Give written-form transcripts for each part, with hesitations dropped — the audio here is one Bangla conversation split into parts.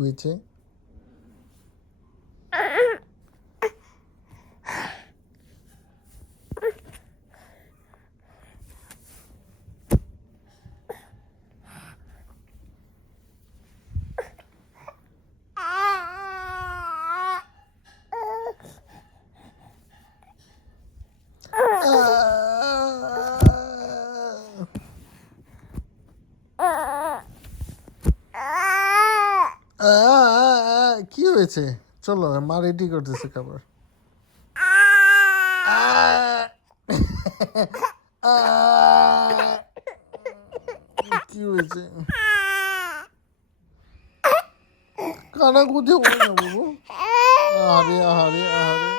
হয়েছে? কি হয়েছে? চলো, মা রেডি করতেছে খাবার। কি হয়েছে? কানা কোথায় বলে না বাবু? আরে আরে আরে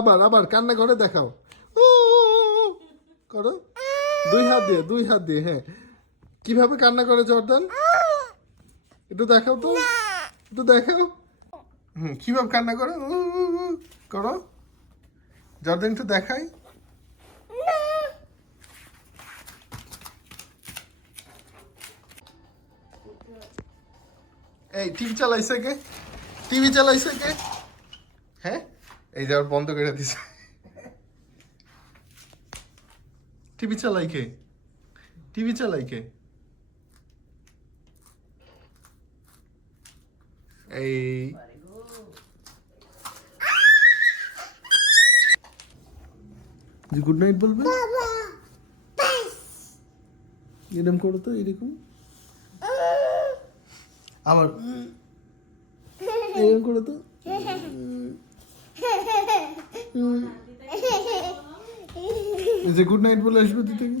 আবার আবার কান্না করে দেখাও। করো, দুই হাত দিয়ে। হ্যাঁ, কিভাবে কান্না করে জর্দান? একটু দেখাও তো, একটু দেখাও। কিভাবে কান্না করে? করো জর্দান, একটু দেখাই। এই টিভি চালাইছে কে? টিভি চালাইছে কে? হ্যাঁ, এই যে বন্ধ করে দিছে। টিভি চালাই কে? টিভি চালাই কে? এই যে গুড নাইট বলবে, এরকম করো তো, এরকম আবার এরকম করো তো। যে গুড নাইট বলে আসবে তুই থেকে।